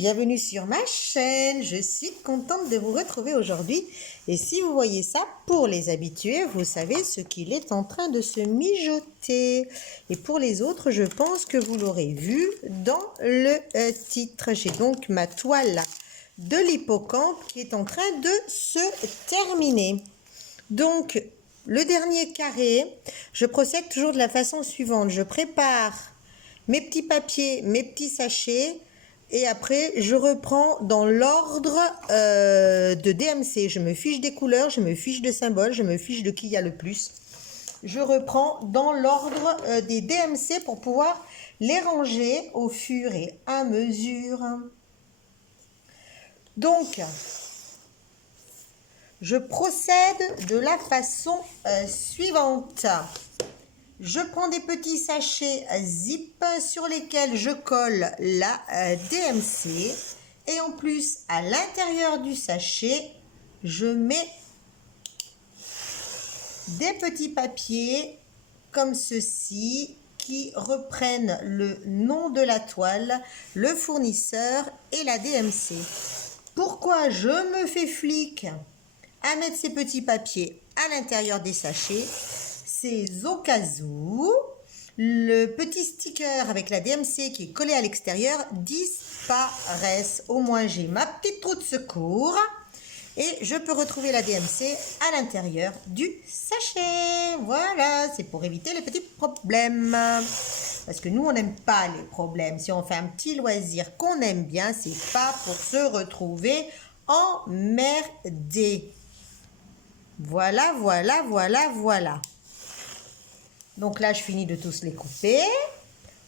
bienvenue sur ma chaîne. Je suis contente de vous retrouver aujourd'hui. Et si vous voyez ça, pour les habitués, vous savez ce qu'il est en train de se mijoter. Et pour les autres, je pense que vous l'aurez vu dans le titre. J'ai donc ma toile de l'hippocampe qui est en train de se terminer. Donc, le dernier carré, je procède toujours de la façon suivante. Je prépare mes petits papiers, mes petits sachets. Et après, je reprends dans l'ordre de DMC. Je me fiche des couleurs, je me fiche de symboles, je me fiche de qui il y a le plus. Je reprends dans l'ordre des DMC pour pouvoir les ranger au fur et à mesure. Donc, je procède de la façon suivante. Je prends des petits sachets zip sur lesquels je colle la DMC. Et en plus, à l'intérieur du sachet, je mets des petits papiers comme ceci qui reprennent le nom de la toile, le fournisseur et la DMC. Pourquoi je me fais flic à mettre ces petits papiers à l'intérieur des sachets? C'est au cas où le petit sticker avec la DMC qui est collé à l'extérieur disparaisse. Au moins j'ai ma petite roue de secours et je peux retrouver la DMC à l'intérieur du sachet. Voilà, c'est pour éviter les petits problèmes. Parce que nous, on n'aime pas les problèmes. Si on fait un petit loisir qu'on aime bien, c'est pas pour se retrouver emmerdé. Voilà, voilà, voilà, voilà. Donc là, je finis de tous les couper.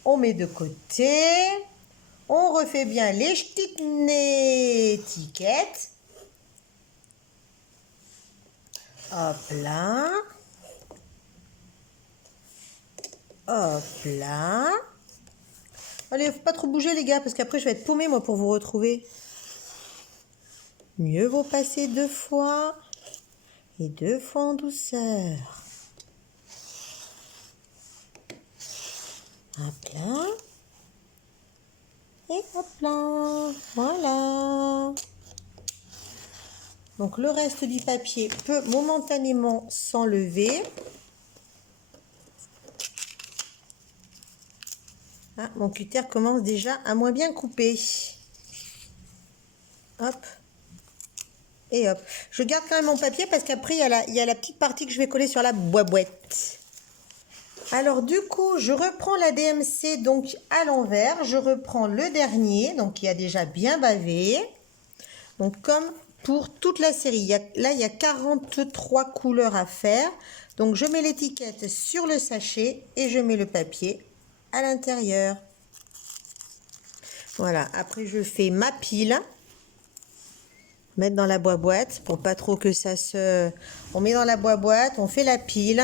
On met de côté. On refait bien les petites étiquettes. Hop là. Hop là. Allez, faut pas trop bouger les gars, parce qu'après je vais être paumée moi pour vous retrouver. Mieux vaut passer 2 fois et 2 fois en douceur. Hop là. Et hop là. Voilà. Donc le reste du papier peut momentanément s'enlever. Ah, mon cutter commence déjà à moins bien couper. Hop. Et hop. Je garde quand même mon papier parce qu'après, il y a la petite partie que je vais coller sur la boîte. Alors du coup, je reprends la DMC donc à l'envers. Je reprends le dernier, donc qui a déjà bien bavé. Donc comme pour toute la série. Là, il y a 43 couleurs à faire. Donc je mets l'étiquette sur le sachet et je mets le papier à l'intérieur. Voilà, après je fais ma pile. Mettre dans la boîte pour pas trop que ça se... On met dans la boîte, on fait la pile.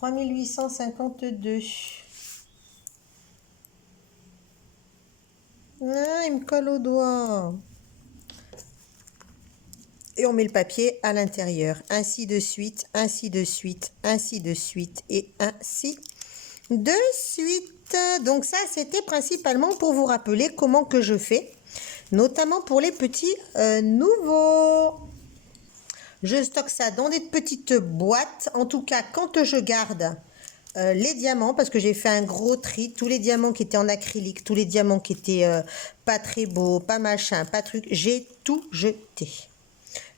3852. Ah, il me colle au doigt. Et on met le papier à l'intérieur. Ainsi de suite, ainsi de suite, ainsi de suite et ainsi de suite. Donc ça, c'était principalement pour vous rappeler comment que je fais. Notamment pour les petits nouveaux. Je stocke ça dans des petites boîtes. En tout cas, quand je garde les diamants, parce que j'ai fait un gros tri, tous les diamants qui étaient en acrylique, tous les diamants qui étaient pas très beaux, pas machin, pas truc, j'ai tout jeté.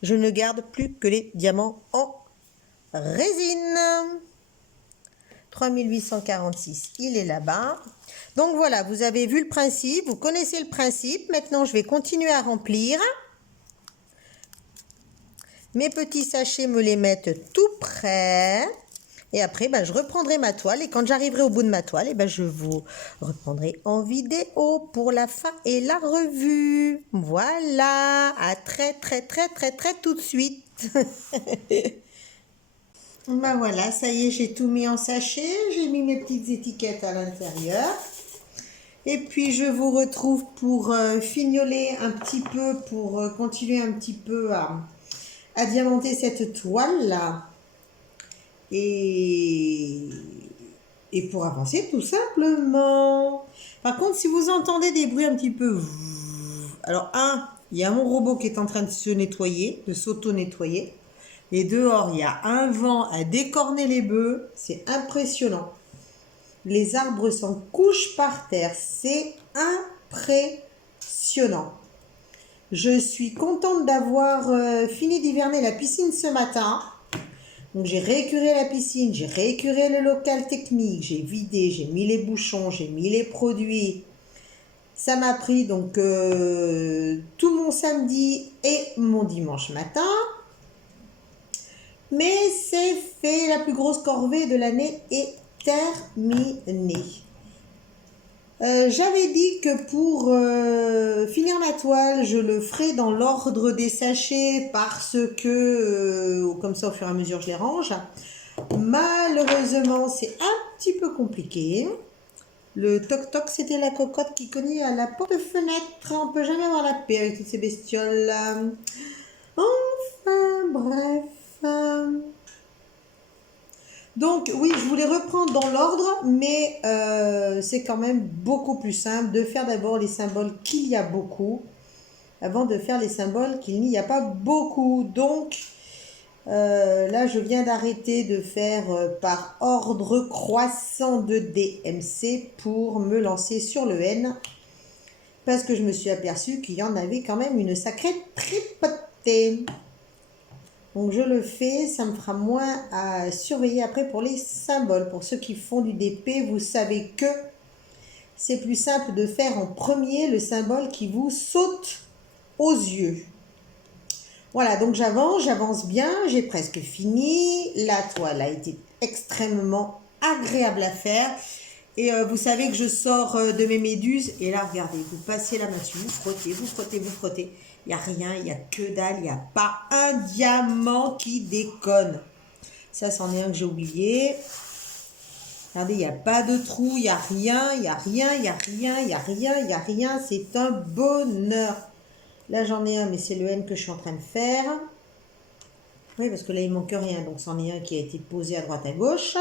Je ne garde plus que les diamants en résine. 3846, il est là-bas. Donc voilà, vous avez vu le principe, vous connaissez le principe. Maintenant, je vais continuer à remplir. Mes petits sachets me les mettent tout près. Et après, je reprendrai ma toile. Et quand j'arriverai au bout de ma toile, je vous reprendrai en vidéo pour la fin et la revue. Voilà, à très tout de suite. Voilà, ça y est, j'ai tout mis en sachet. J'ai mis mes petites étiquettes à l'intérieur. Et puis, je vous retrouve pour fignoler un petit peu, pour continuer un petit peu à diamanter cette toile-là. Et et pour avancer tout simplement. Par contre, si vous entendez des bruits un petit peu... Alors, il y a mon robot qui est en train de se nettoyer, de s'auto-nettoyer. Et dehors, il y a un vent à décorner les bœufs. C'est impressionnant. Les arbres s'en couchent par terre. C'est impressionnant. Je suis contente d'avoir fini d'hiverner la piscine ce matin. Donc j'ai réécuré la piscine, j'ai réécuré le local technique, j'ai vidé, j'ai mis les bouchons, j'ai mis les produits. Ça m'a pris donc tout mon samedi et mon dimanche matin. Mais c'est fait, la plus grosse corvée de l'année est terminée. J'avais dit que pour finir ma toile, je le ferai dans l'ordre des sachets parce que, comme ça au fur et à mesure je les range. Malheureusement, c'est un petit peu compliqué. Le toc-toc, c'était la cocotte qui cognait à la porte-fenêtre. On peut jamais avoir la paix avec toutes ces bestioles. Enfin, bref. Donc oui, je voulais reprendre dans l'ordre, mais c'est quand même beaucoup plus simple de faire d'abord les symboles qu'il y a beaucoup, avant de faire les symboles qu'il n'y a pas beaucoup. Donc là, je viens d'arrêter de faire par ordre croissant de DMC pour me lancer sur le N, parce que je me suis aperçue qu'il y en avait quand même une sacrée tripotée. Donc je le fais, ça me fera moins à surveiller après pour les symboles. Pour ceux qui font du DP, vous savez que c'est plus simple de faire en premier le symbole qui vous saute aux yeux. Voilà, donc j'avance bien, j'ai presque fini. La toile a été extrêmement agréable à faire. Et vous savez que je sors de mes méduses. Et là, regardez, vous passez la main dessus, vous frottez, vous frottez, vous frottez. Il n'y a rien, il n'y a que dalle, il n'y a pas un diamant qui déconne. Ça, c'en est un que j'ai oublié. Regardez, il n'y a pas de trou, il n'y a rien, il n'y a rien, il n'y a rien, il n'y a rien, il n'y a rien. C'est un bonheur. Là, j'en ai un, mais c'est le N que je suis en train de faire. Oui, parce que là, il ne manque rien. Donc, c'en est un qui a été posé à droite, à gauche.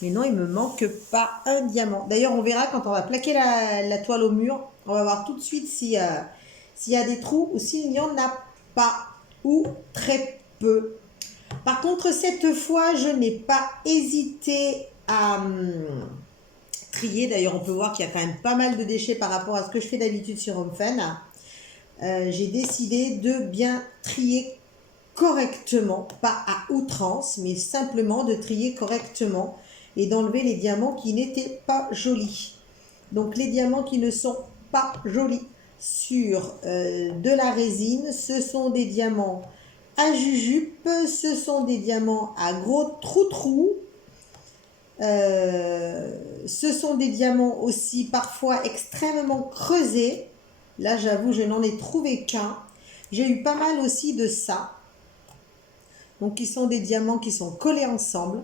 Mais non, il ne me manque pas un diamant. D'ailleurs, on verra quand on va plaquer la toile au mur. On va voir tout de suite s'il y a des trous ou s'il n'y en a pas, ou très peu. Par contre, cette fois, je n'ai pas hésité à trier. D'ailleurs, on peut voir qu'il y a quand même pas mal de déchets par rapport à ce que je fais d'habitude sur HomeFun. J'ai décidé de bien trier correctement, pas à outrance, mais simplement de trier correctement et d'enlever les diamants qui n'étaient pas jolis. Donc, les diamants qui ne sont pas jolis sur de la résine, ce sont des diamants à jujube, ce sont des diamants à gros trou-trou, ce sont des diamants aussi parfois extrêmement creusés. Là, j'avoue, je n'en ai trouvé qu'un. J'ai eu pas mal aussi de ça. Donc, qui sont des diamants qui sont collés ensemble.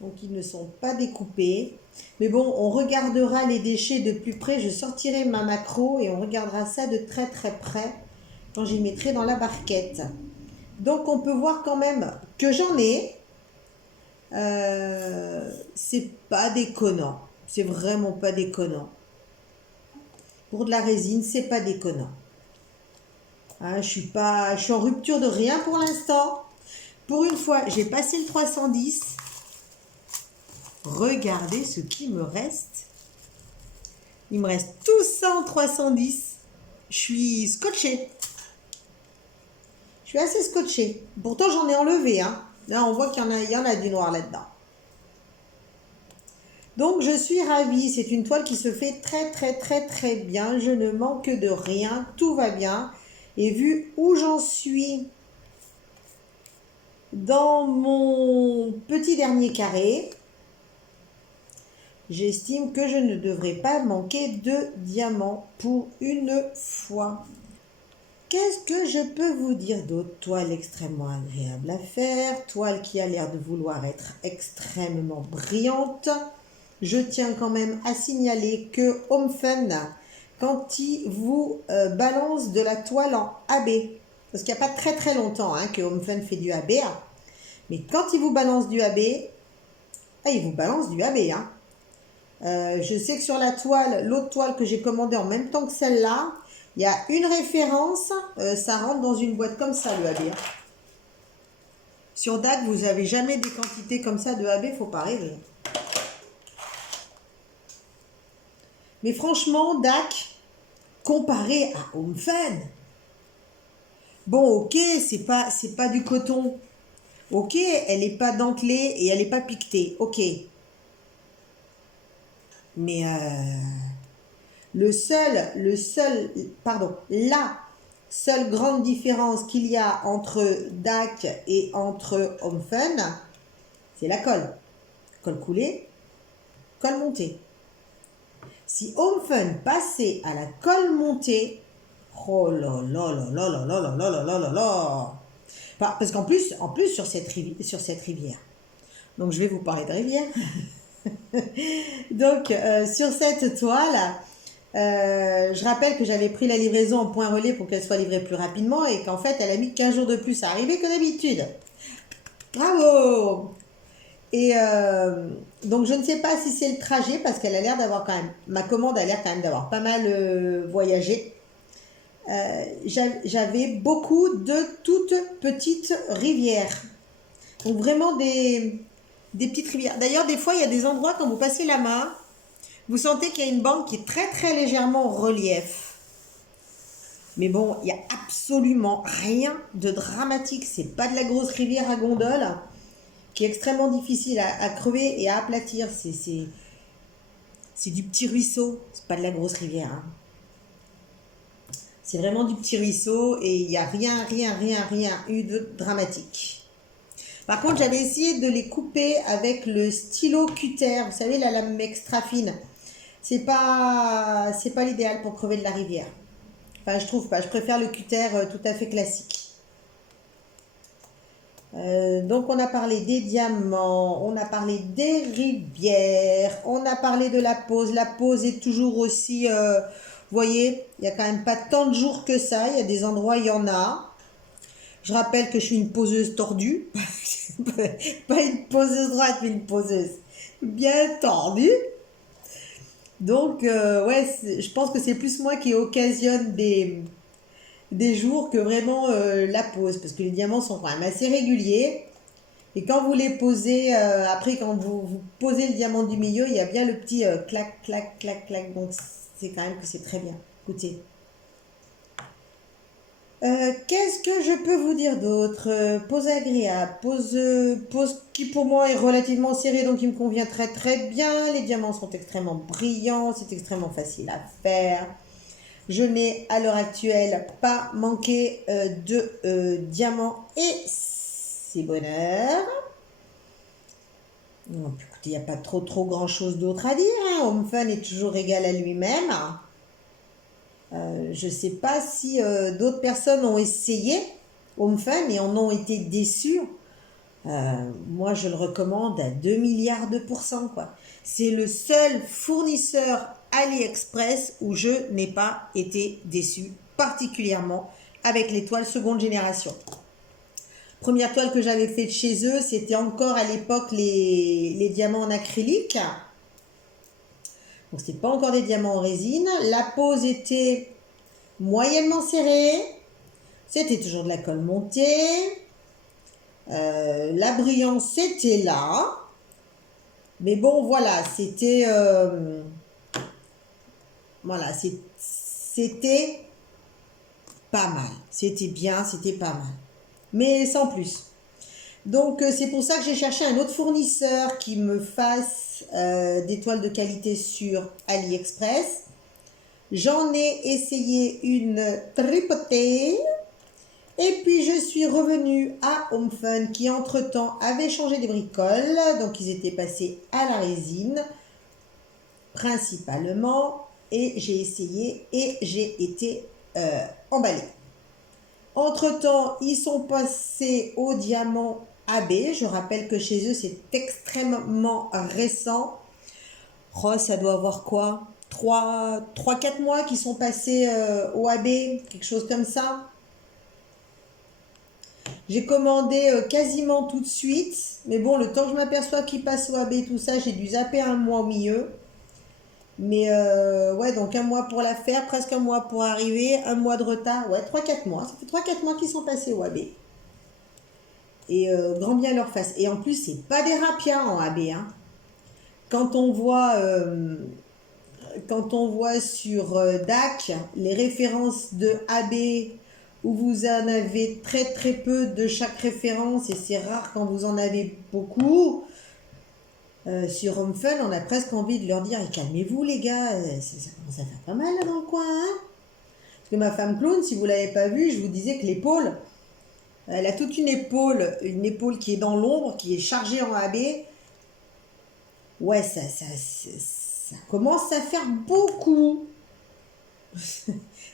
Donc, ils ne sont pas découpés. Mais bon, on regardera les déchets de plus près. Je sortirai ma macro et on regardera ça de très très près quand j'y mettrai dans la barquette. Donc, on peut voir quand même que j'en ai. C'est pas déconnant. C'est vraiment pas déconnant. Pour de la résine, c'est pas déconnant. Hein, je suis en rupture de rien pour l'instant. Pour une fois, j'ai passé le 310. Regardez ce qui me reste. Il me reste tout ça en 310. Je suis scotchée. Je suis assez scotchée. Pourtant, j'en ai enlevé. Hein. Là, on voit qu'il y en a du noir là-dedans. Donc, je suis ravie. C'est une toile qui se fait très, très, très, très bien. Je ne manque de rien. Tout va bien. Et vu où j'en suis dans mon petit dernier carré, j'estime que je ne devrais pas manquer de diamants pour une fois. Qu'est-ce que je peux vous dire d'autre? Toile extrêmement agréable à faire, toile qui a l'air de vouloir être extrêmement brillante. Je tiens quand même à signaler que HomeFun, quand il vous balance de la toile en AB, parce qu'il n'y a pas très très longtemps que HomeFun fait du AB, mais quand il vous balance du AB, Ah, il vous balance du AB, hein. Je sais que sur la toile, l'autre toile que j'ai commandée en même temps que celle-là, il y a une référence, ça rentre dans une boîte comme ça, le AB. Hein. Sur DAC, vous n'avez jamais des quantités comme ça de AB, faut pas rêver. Mais franchement, DAC, comparé à HomeFun, bon, ok, c'est pas du coton. Ok, elle n'est pas dentelée et elle n'est pas piquetée. Ok. Mais la seule grande différence qu'il y a entre DAC et entre HomeFun, c'est la colle. Colle coulée, colle montée. Si HomeFun passait à la colle montée, oh là là là là là là là là là là là là. Parce qu'en plus, sur cette rivière, donc je vais vous parler de rivière. Donc sur cette toile, je rappelle que j'avais pris la livraison en point relais pour qu'elle soit livrée plus rapidement et qu'en fait elle a mis 15 jours de plus à arriver que d'habitude. Bravo! Et donc je ne sais pas si c'est le trajet parce qu'elle a l'air d'avoir quand même, ma commande a l'air quand même d'avoir pas mal voyagé. J'avais beaucoup de toutes petites rivières. Donc vraiment des petites rivières. D'ailleurs, des fois, il y a des endroits, quand vous passez la main, vous sentez qu'il y a une banque qui est très très légèrement en relief. Mais bon, il n'y a absolument rien de dramatique. C'est pas de la grosse rivière à gondole qui est extrêmement difficile à crever et à aplatir. C'est du petit ruisseau. C'est pas de la grosse rivière. Hein. C'est vraiment du petit ruisseau et il n'y a rien eu de dramatique. Par contre, j'avais essayé de les couper avec le stylo cutter. Vous savez, la lame extra fine. C'est pas l'idéal pour crever de la rivière. Enfin, je trouve pas. Je préfère le cutter tout à fait classique. Donc, on a parlé des diamants, on a parlé des rivières, on a parlé de la pose. La pose est toujours aussi... vous voyez, il n'y a quand même pas tant de jours que ça. Il y a des endroits, il y en a. Je rappelle que je suis une poseuse tordue. Pas une poseuse droite, mais une poseuse bien tordue. Donc, ouais, je pense que c'est plus moi qui occasionne des jours que vraiment la pose. Parce que les diamants sont quand même assez réguliers. Et quand vous les posez, après, quand vous posez le diamant du milieu, il y a bien le petit clac, clac, clac, clac. Donc, c'est quand même que c'est très bien. Écoutez. Qu'est-ce que je peux vous dire d'autre? Pose agréable, pose qui pour moi est relativement serrée, donc il me convient très très bien. Les diamants sont extrêmement brillants, c'est extrêmement facile à faire. Je n'ai à l'heure actuelle pas manqué de diamants et c'est bonheur. Donc, écoutez, il n'y a pas trop grand chose d'autre à dire. Hein. HomeFun est toujours égal à lui-même. Je ne sais pas si d'autres personnes ont essayé HomeFun et en ont été déçus. Moi, je le recommande à 2 milliards de pourcents. C'est le seul fournisseur AliExpress où je n'ai pas été déçu, particulièrement avec les toiles seconde génération. Première toile que j'avais faite chez eux, c'était encore à l'époque les diamants en acrylique. Donc, ce n'était pas encore des diamants en résine. La pose était moyennement serrée. C'était toujours de la colle montée. La brillance était là. Mais bon, voilà, c'était... voilà, c'était pas mal. C'était bien, c'était pas mal. Mais sans plus. Donc, c'est pour ça que j'ai cherché un autre fournisseur qui me fasse des toiles de qualité sur AliExpress. J'en ai essayé une tripotée. Et puis, je suis revenue à HomeFun qui, entre-temps, avait changé des bricoles. Donc, ils étaient passés à la résine, principalement. Et j'ai essayé et j'ai été emballée. Entre-temps, ils sont passés au diamant AB. Je rappelle que chez eux, c'est extrêmement récent. Oh, ça doit avoir quoi? 3-4 mois qui sont passés au AB, quelque chose comme ça. J'ai commandé quasiment tout de suite. Mais bon, le temps que je m'aperçois qu'il passe au AB, tout ça, j'ai dû zapper un mois au milieu. Mais ouais, donc un mois pour la faire, presque un mois pour arriver, un mois de retard. Ouais, 3 4 mois. Ça fait 3 4 mois qu'ils sont passés au AB. Et grand bien leur face. Et en plus, c'est pas des rapias en AB. Hein. Quand on voit, euh, Quand on voit sur DAC les références de AB où vous en avez très très peu de chaque référence et c'est rare quand vous en avez beaucoup, sur HomeFun, on a presque envie de leur dire calmez-vous les gars, ça commence à faire pas mal là dans le coin. Hein, parce que ma femme clown, si vous l'avez pas vue, je vous disais que l'épaule, elle a toute une épaule qui est dans l'ombre, qui est chargée en AB. Ouais, ça commence à faire beaucoup.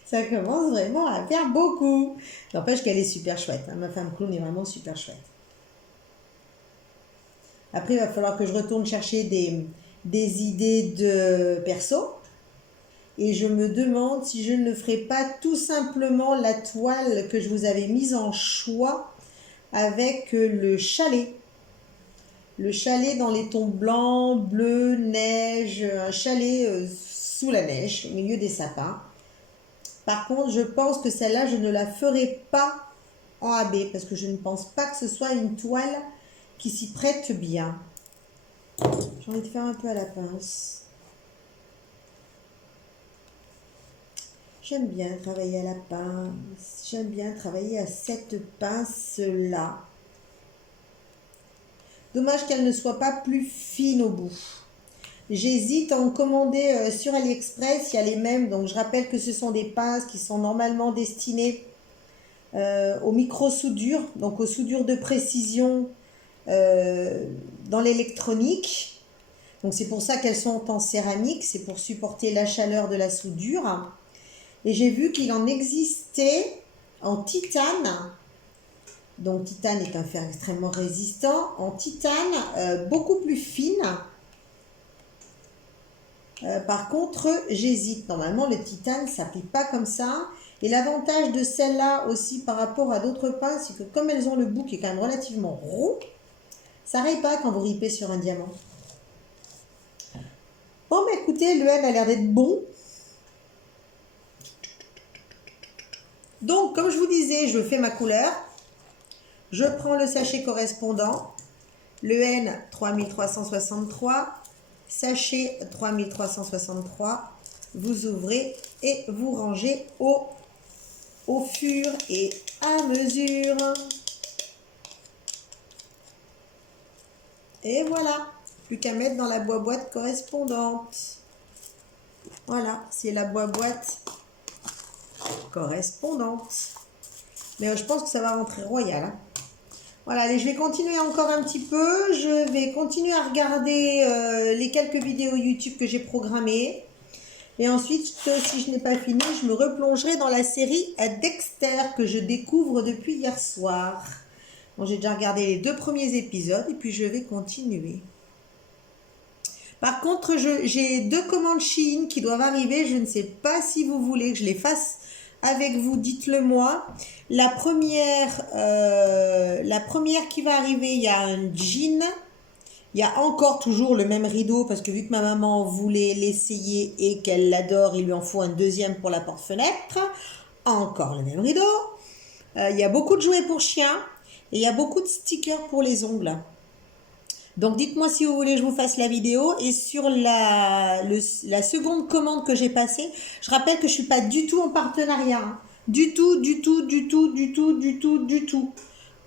Ça commence vraiment à faire beaucoup. N'empêche qu'elle est super chouette. Hein. Ma femme clown est vraiment super chouette. Après, il va falloir que je retourne chercher des idées de perso. Et je me demande si je ne ferai pas tout simplement la toile que je vous avais mise en choix avec le chalet. Le chalet dans les tons blancs, bleus, neige, un chalet sous la neige, au milieu des sapins. Par contre, je pense que celle-là, je ne la ferai pas en AB parce que je ne pense pas que ce soit une toile qui s'y prête bien. J'ai envie de faire un peu à la pince. J'aime bien travailler à la pince. J'aime bien travailler à cette pince-là. Dommage qu'elle ne soit pas plus fine au bout. J'hésite à en commander sur AliExpress, il y a les mêmes, donc je rappelle que ce sont des pinces qui sont normalement destinées aux micro-soudures, donc aux soudures de précision dans l'électronique. Donc c'est pour ça qu'elles sont en céramique, c'est pour supporter la chaleur de la soudure. Et j'ai vu qu'il en existait en titane. Donc titane est un fer extrêmement résistant. En titane, beaucoup plus fine. Par contre, j'hésite. Normalement, le titane, ça ne plie pas comme ça. Et l'avantage de celle-là aussi par rapport à d'autres pinces, c'est que comme elles ont le bout qui est quand même relativement rond, ça raye pas quand vous ripez sur un diamant. Bon, mais écoutez, le N a l'air d'être bon. Donc, comme je vous disais, je fais ma couleur. Je prends le sachet correspondant. Le N 3363. Sachet 3363. Vous ouvrez et vous rangez au fur et à mesure. Et voilà. Plus qu'à mettre dans la boîte correspondante. Voilà, c'est la boîte correspondante. Mais je pense que ça va rentrer royal. Hein. Voilà, allez, je vais continuer encore un petit peu. Je vais continuer à regarder les quelques vidéos YouTube que j'ai programmées. Et ensuite, si je n'ai pas fini, je me replongerai dans la série Dexter que je découvre depuis hier soir. Bon, j'ai déjà regardé les 2 premiers épisodes et puis je vais continuer. Par contre, j'ai 2 commandes Shein qui doivent arriver. Je ne sais pas si vous voulez que je les fasse avec vous, dites-le moi. La première qui va arriver, il y a un jean. Il y a encore toujours le même rideau parce que vu que ma maman voulait l'essayer et qu'elle l'adore, il lui en faut un deuxième pour la porte-fenêtre. Encore le même rideau. Il y a beaucoup de jouets pour chiens et il y a beaucoup de stickers pour les ongles. Donc dites-moi si vous voulez que je vous fasse la vidéo. Et sur la seconde commande que j'ai passée, je rappelle que je ne suis pas du tout en partenariat. Hein. Du tout.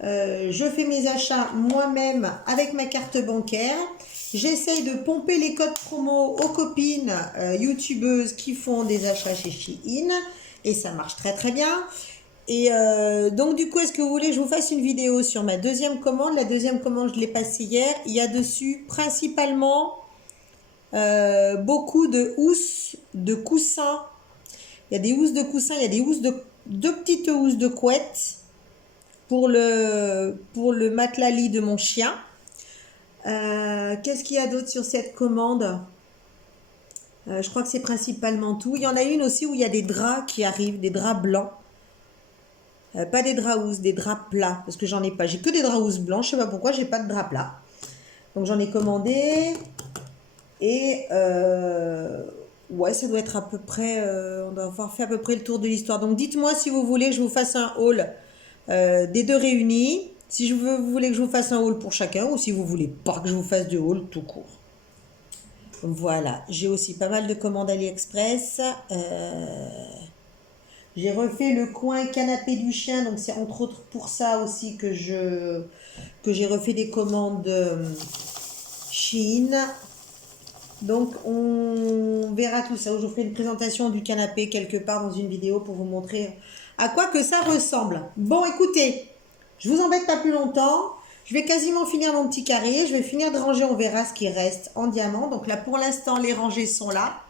Je fais mes achats moi-même avec ma carte bancaire. J'essaye de pomper les codes promo aux copines youtubeuses qui font des achats chez Shein. Et ça marche très très bien. Et donc du coup, est-ce que vous voulez que je vous fasse une vidéo sur ma deuxième commande? La deuxième commande, je l'ai passée hier. Il y a dessus principalement beaucoup de housses de coussins. Il y a des housses de coussins, il y a des housses deux petites housses de couette pour le matelas lit de mon chien. Qu'est-ce qu'il y a d'autre sur cette commande? Je crois que c'est principalement tout. Il y en a une aussi où il y a des draps qui arrivent, des draps blancs. Pas des draps housses, des draps plats, parce que j'en ai pas. J'ai que des draps housses blancs, je sais pas pourquoi, j'ai pas de draps plats. Donc j'en ai commandé. Et ouais, ça doit être à peu près, on doit avoir fait à peu près le tour de l'histoire. Donc dites-moi si vous voulez que je vous fasse un haul des deux réunis. Si vous voulez que je vous fasse un haul pour chacun ou si vous voulez pas que je vous fasse de haul tout court. Voilà, j'ai aussi pas mal de commandes AliExpress. J'ai refait le coin canapé du chien, donc c'est entre autres pour ça aussi que j'ai refait des commandes Shein. Donc on verra tout ça. Je vous ferai une présentation du canapé quelque part dans une vidéo pour vous montrer à quoi que ça ressemble. Bon, écoutez, je vous embête pas plus longtemps. Je vais quasiment finir mon petit carré. Je vais finir de ranger. On verra ce qui reste en diamant. Donc là, pour l'instant, les rangées sont là.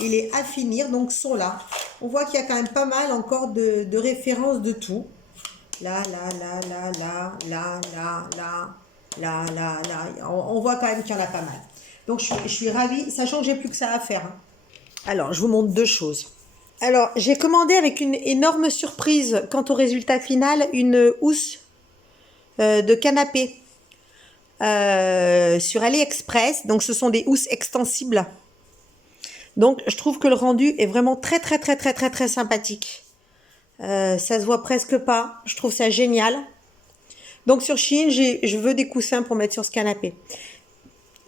Et les à finir, donc, sont là. On voit qu'il y a quand même pas mal encore de références de tout. Là. On voit quand même qu'il y en a pas mal. Donc, je suis ravie, sachant que j'ai plus que ça à faire. Hein. Alors, je vous montre deux choses. Alors, j'ai commandé avec une énorme surprise quant au résultat final, une housse de canapé sur AliExpress. Donc, ce sont des housses extensibles. Donc, je trouve que le rendu est vraiment très sympathique. Ça se voit presque pas. Je trouve ça génial. Donc, sur Shein, je veux des coussins pour mettre sur ce canapé.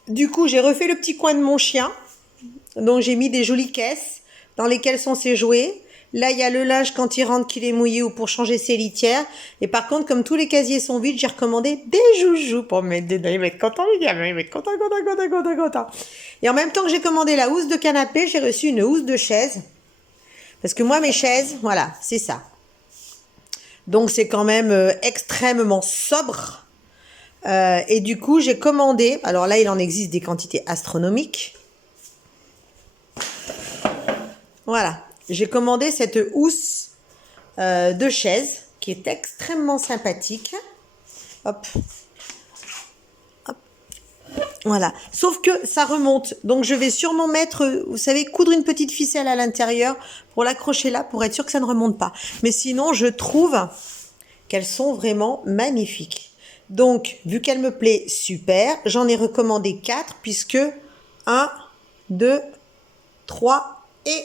Du coup, j'ai refait le petit coin de mon chien. Donc, j'ai mis des jolies caisses dans lesquelles sont ses jouets. Là, il y a le linge quand il rentre qu'il est mouillé ou pour changer ses litières. Et par contre, comme tous les casiers sont vides, j'ai recommandé des joujoux pour mettre dedans. Il va être content, les gamins. Il va être content. Et en même temps que j'ai commandé la housse de canapé, j'ai reçu une housse de chaise. Parce que moi, mes chaises, voilà, c'est ça. Donc, c'est quand même extrêmement sobre. Et du coup, j'ai commandé, alors là, il en existe des quantités astronomiques. Voilà, j'ai commandé cette housse de chaise qui est extrêmement sympathique. Hop. Hop. Voilà, sauf que ça remonte. Donc, je vais sûrement mettre, vous savez, coudre une petite ficelle à l'intérieur pour l'accrocher là, pour être sûr que ça ne remonte pas. Mais sinon, je trouve qu'elles sont vraiment magnifiques. Donc, vu qu'elle me plaît super, j'en ai recommandé 4 puisque 1, 2, 3 et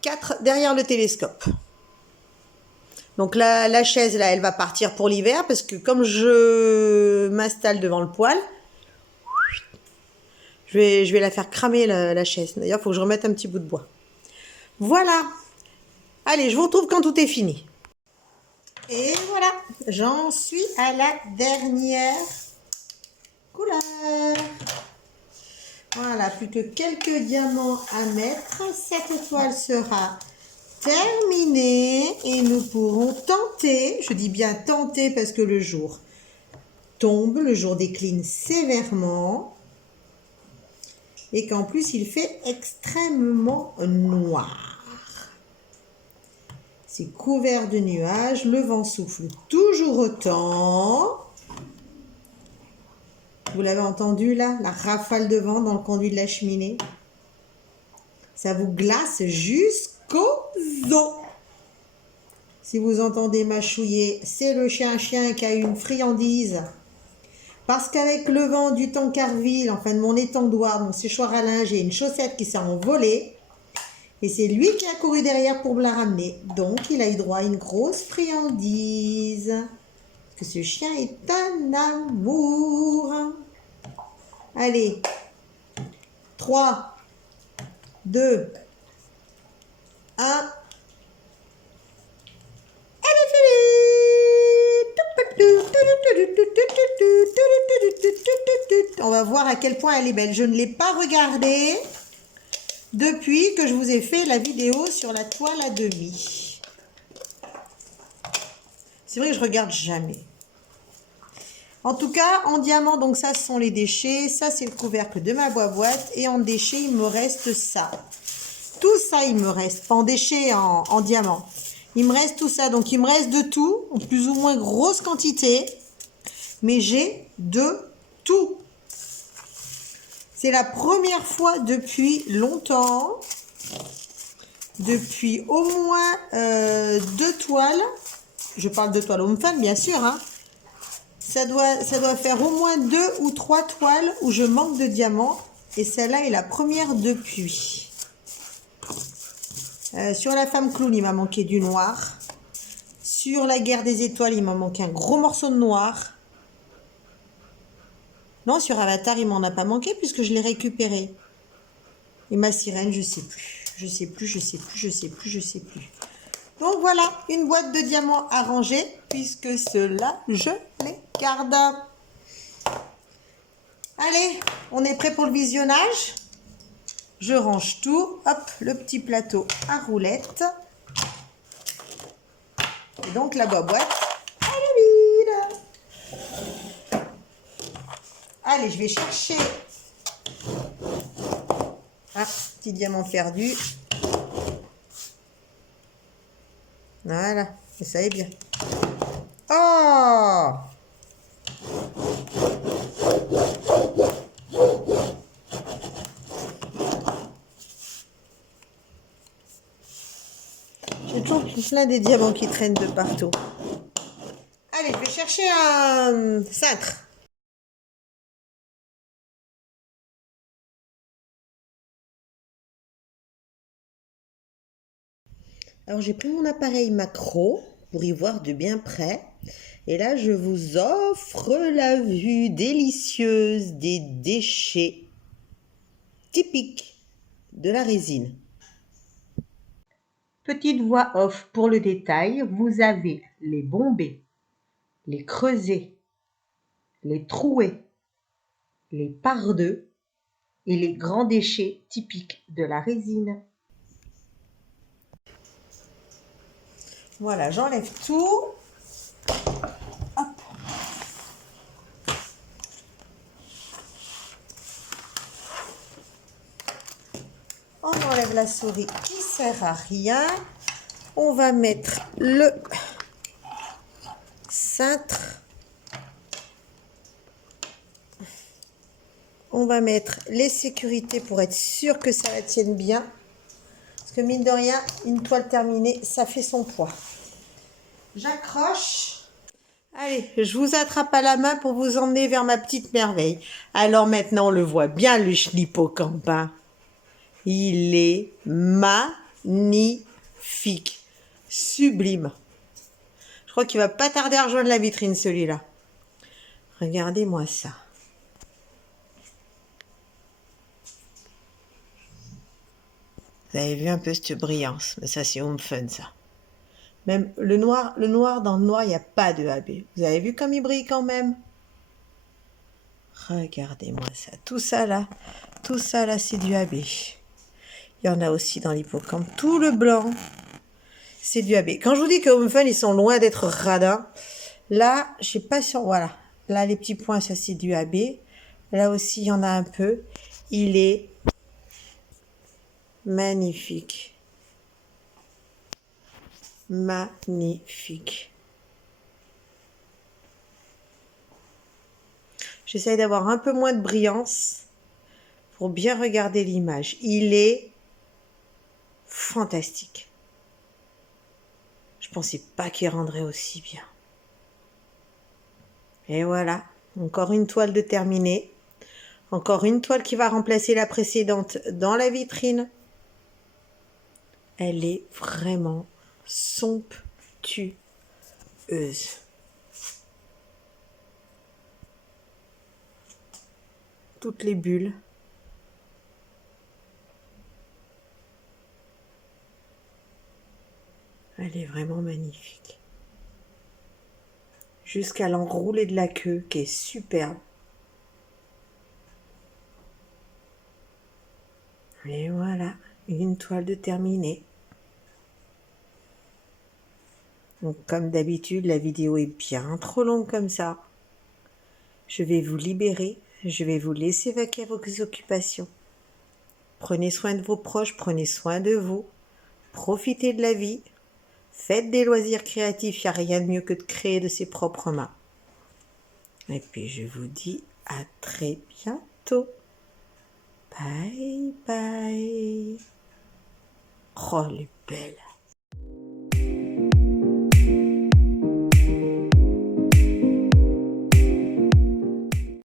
4 derrière le télescope. Donc la chaise, là, elle va partir pour l'hiver parce que comme je m'installe devant le poêle, je vais la faire cramer la chaise. D'ailleurs, il faut que je remette un petit bout de bois. Voilà. Allez, je vous retrouve quand tout est fini. Et voilà, j'en suis à la dernière couleur. Voilà, plus que quelques diamants à mettre. Cette toile sera terminée et nous pourrons tenter, je dis bien tenter parce que le jour tombe, le jour décline sévèrement et qu'en plus il fait extrêmement noir. C'est couvert de nuages, le vent souffle toujours autant. Vous l'avez entendu là, la rafale de vent dans le conduit de la cheminée. Ça vous glace jusqu'aux os. Si vous entendez mâchouiller, c'est le chien qui a une friandise. Parce qu'avec le vent du Tancarville, enfin de mon étendoir, mon séchoir à linge, j'ai une chaussette qui s'est envolée. Et c'est lui qui a couru derrière pour me la ramener. Donc, il a eu droit à une grosse friandise. Parce que ce chien est un amour. Allez. 3, 2, 1. On va voir à quel point elle est belle. Je ne l'ai pas regardée depuis que je vous ai fait la vidéo sur la toile à demi. C'est vrai que je regarde jamais. En tout cas, en diamant, donc ça, ce sont les déchets. Ça, c'est le couvercle de ma boîte. Et en déchets, il me reste ça. Tout ça, il me reste. Pas en déchets, en diamant. Il me reste tout ça. Donc, il me reste de tout. En plus ou moins grosse quantité. Mais j'ai de tout. C'est la première fois depuis longtemps, depuis au moins 2 toiles, je parle de toile Home Fun, bien sûr, hein. Ça doit faire au moins 2 ou 3 toiles où je manque de diamants. Et celle-là est la première depuis. Sur la femme clown, il m'a manqué du noir. Sur la guerre des étoiles, il m'a manqué un gros morceau de noir. Non, sur Avatar, il m'en a pas manqué puisque je l'ai récupéré. Et ma sirène, je sais plus. Je sais plus, je sais plus, je sais plus, je sais plus. Donc voilà, une boîte de diamants à ranger puisque ceux-là, je les garde. Allez, on est prêt pour le visionnage. Je range tout. Hop, le petit plateau à roulettes. Et donc la boîte, elle est vide. Allez, je vais chercher un petit diamant perdu. Voilà, et ça est bien. Oh! J'ai toujours plein des diamants qui traînent de partout. Allez, je vais chercher un cintre. Alors j'ai pris mon appareil macro pour y voir de bien près. Et là, je vous offre la vue délicieuse des déchets typiques de la résine. Petite voix off pour le détail, vous avez les bombés, les creusés, les troués, les par-deux et les grands déchets typiques de la résine. Voilà, j'enlève tout. Hop. On enlève la souris qui sert à rien. On va mettre le cintre. On va mettre les sécurités pour être sûr que ça la tienne bien. Parce que mine de rien, une toile terminée, ça fait son poids. J'accroche. Allez, je vous attrape à la main pour vous emmener vers ma petite merveille. Alors maintenant, on le voit bien, le schlippocampe, hein. Il est magnifique. Sublime. Je crois qu'il va pas tarder à rejoindre la vitrine, celui-là. Regardez-moi ça. Vous avez vu un peu cette brillance. Mais ça, c'est Home Fun, ça. Même le noir dans le noir, il n'y a pas de AB. Vous avez vu comme il brille quand même? Regardez-moi ça. Tout ça là, c'est du AB. Il y en a aussi dans l'hippocampe. Tout le blanc, c'est du AB. Quand je vous dis que Home Fun, ils sont loin d'être radins, là, je sais pas sur... Voilà. Là, les petits points, ça, c'est du AB. Là aussi, il y en a un peu. Il est magnifique. Magnifique. J'essaye d'avoir un peu moins de brillance pour bien regarder l'image. Il est fantastique. Je pensais pas qu'il rendrait aussi bien. Et voilà, encore une toile de terminée. Encore une toile qui va remplacer la précédente dans la vitrine. Elle est vraiment somptueuse. Toutes les bulles. Elle est vraiment magnifique. Jusqu'à l'enroulé de la queue qui est superbe. Et voilà, une toile de terminée. Donc comme d'habitude, la vidéo est bien trop longue comme ça. Je vais vous libérer, je vais vous laisser vaquer à vos occupations. Prenez soin de vos proches, prenez soin de vous. Profitez de la vie. Faites des loisirs créatifs, il n'y a rien de mieux que de créer de ses propres mains. Et puis je vous dis à très bientôt. Bye bye. Oh, elle est belle.